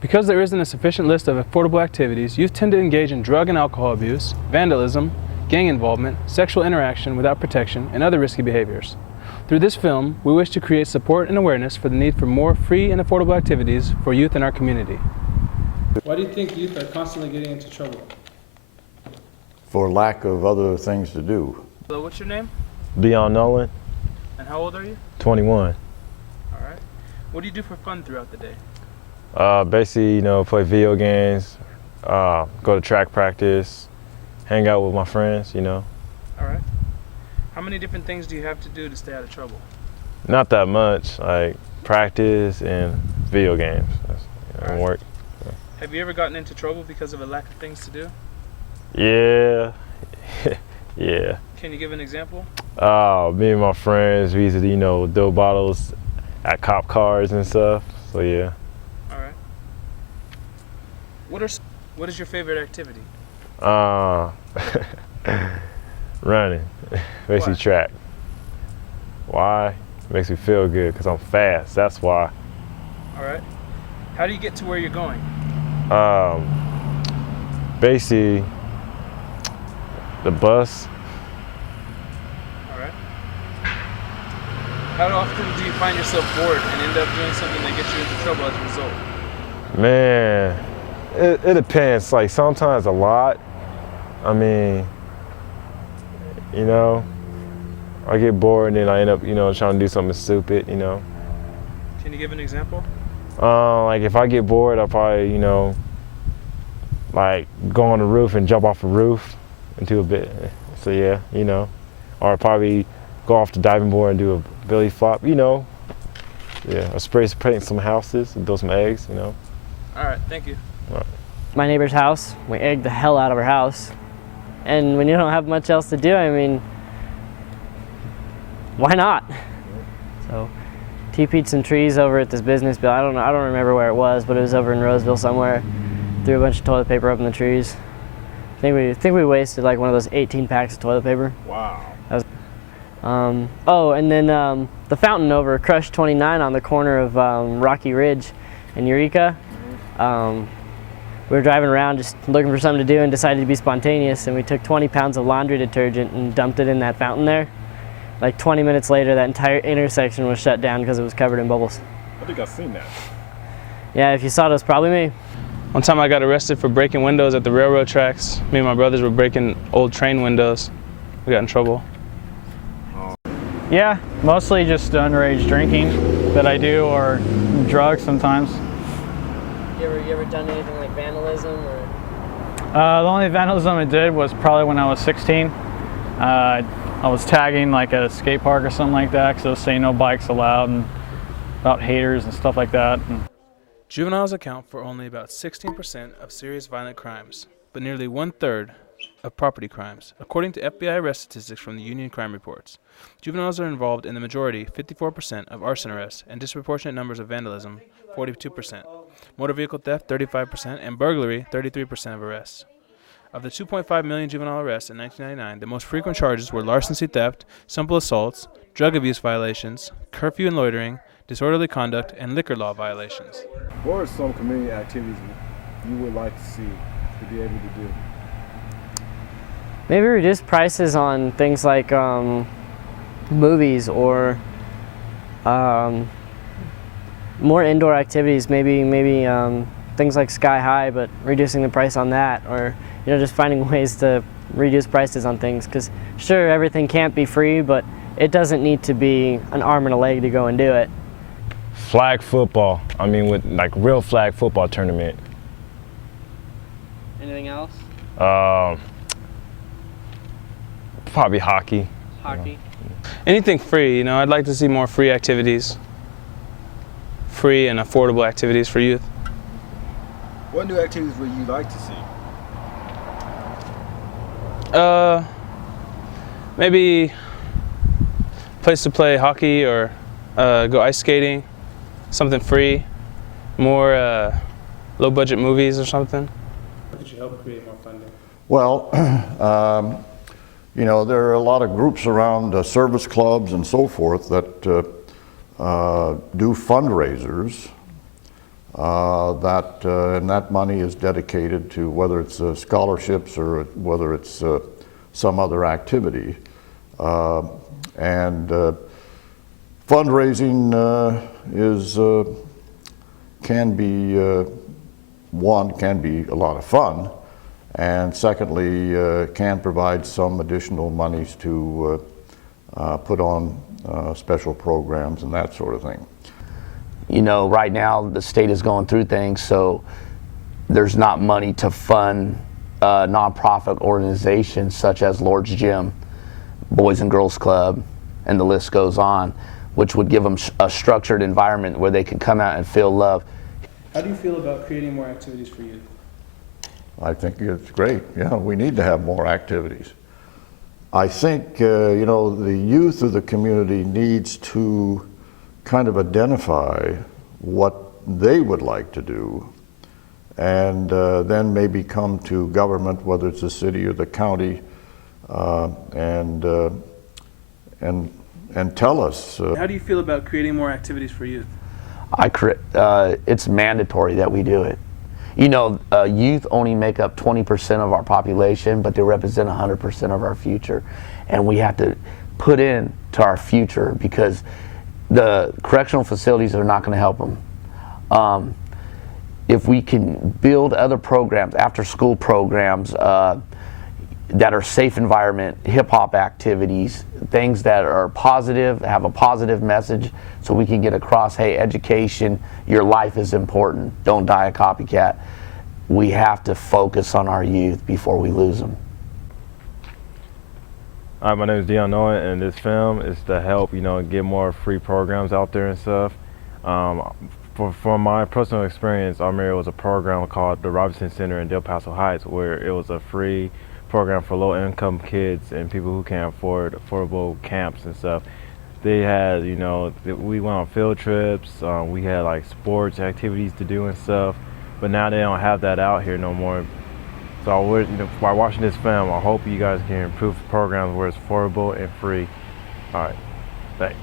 Because there isn't a sufficient list of affordable activities, youth tend to engage in drug and alcohol abuse, vandalism, gang involvement, sexual interaction without protection, and other risky behaviors. Through this film, we wish to create support and awareness for the need for more free and affordable activities for youth in our community. Why do you think youth are constantly getting into trouble? For lack of other things to do. Hello, what's your name? Leon Nolan. And how old are you? 21. All right. What do you do for fun throughout the day? Basically, you know, play video games, go to track practice, hang out with my friends, you know. All right. How many different things do you have to do to stay out of trouble? Not that much, like practice and video games and work. So. Have you ever gotten into trouble because of a lack of things to do? Yeah, yeah. Can you give an example? Me and my friends, we used to, you know, throw bottles at cop cars and stuff, so yeah. All right. What is your favorite activity? Running, basically Why? track. Why? It makes me feel good because I'm fast, that's why. All right. How do you get to where you're going? Basically, the bus. All right. How often do you find yourself bored and end up doing something that gets you into trouble as a result? Man, it depends. Like sometimes a lot. I mean, you know, I get bored and then I end up, you know, trying to do something stupid, you know. Can you give an example? Like if I get bored, I'll probably, you know, like go on the roof and jump off a roof into a bit. So yeah, you know, or probably go off the diving board and do a belly flop, you know. Yeah, or spray paint some houses and throw some eggs, you know. All right, thank you. All right. My neighbor's house, we egged the hell out of her house. And when you don't have much else to do, I mean, why not? So, TP'd some trees over at this business building. I don't remember where it was, but it was over in Roseville somewhere. Threw a bunch of toilet paper up in the trees. I think we wasted like one of those 18 packs of toilet paper. Wow. Oh, and then the fountain over Crush 29 on the corner of Rocky Ridge and Eureka. We were driving around just looking for something to do and decided to be spontaneous, and we took 20 pounds of laundry detergent and dumped it in that fountain there. Like 20 minutes later, that entire intersection was shut down because it was covered in bubbles. I think I've seen that. Yeah, if you saw it, it was probably me. One time I got arrested for breaking windows at the railroad tracks. Me and my brothers were breaking old train windows. We got in trouble. Yeah, mostly just underage drinking that I do, or drugs sometimes. You ever done anything like vandalism or? The only vandalism I did was probably when I was 16. I was tagging like at a skate park or something like that because it was saying no bikes allowed and about haters and stuff like that. Juveniles account for only about 16% of serious violent crimes, but nearly 1/3 of property crimes, according to FBI arrest statistics from the Union Crime Reports. Juveniles are involved in the majority, 54%, of arson arrests and disproportionate numbers of vandalism, 42%. Motor vehicle theft, 35%, and burglary, 33% of arrests. Of the 2.5 million juvenile arrests in 1999, the most frequent charges were larceny theft, simple assaults, drug abuse violations, curfew and loitering, disorderly conduct, and liquor law violations. What are some community activities you would like to see to be able to do? Maybe reduce prices on things like movies or more indoor activities. Maybe things like Sky High, but reducing the price on that, or just finding ways to reduce prices on things. Because sure, everything can't be free, but it doesn't need to be an arm and a leg to go and do it. Flag football. I mean, with like real flag football tournament. Anything else? Probably hockey. Hockey. Anything free, I'd like to see more free activities. Free and affordable activities for youth. What new activities would you like to see? Maybe place to play hockey or go ice skating, something free, more low-budget movies or something. How could you help create more funding? Well, there are a lot of groups around service clubs and so forth that do fundraisers and that money is dedicated to whether it's scholarships or whether it's some other activity. And fundraising can be a lot of fun, and secondly, can provide some additional monies to put on special programs and that sort of thing. You know, right now the state is going through things, so there's not money to fund nonprofit organizations such as Lord's Gym, Boys and Girls Club, and the list goes on, which would give them a structured environment where they can come out and feel love. How do you feel about creating more activities for youth? I think it's great. Yeah, we need to have more activities. I think, you know, the youth of the community needs to kind of identify what they would like to do, and then maybe come to government, whether it's the city or the county, and tell us. How do you feel about creating more activities for youth? It's mandatory that we do it. You know, youth only make up 20% of our population, but they represent 100% of our future. And we have to put in to our future, because the correctional facilities are not going to help them. If we can build other programs, after school programs, that are safe environment, hip-hop activities, things that are positive, have a positive message, so we can get across, hey, education, your life is important, don't die a copycat. We have to focus on our youth before we lose them. Hi, my name is Dion Noah, and this film is to help, you know, get more free programs out there and stuff. For my personal experience, there was a program called the Robinson Center in Del Paso Heights, where it was a free program for low-income kids and people who can't afford affordable camps and stuff. They had, you know, we went on field trips, we had like sports activities to do and stuff, but now they don't have that out here no more. So I would, you know, by watching this film, I hope you guys can improve programs where it's affordable and free. All right, thanks.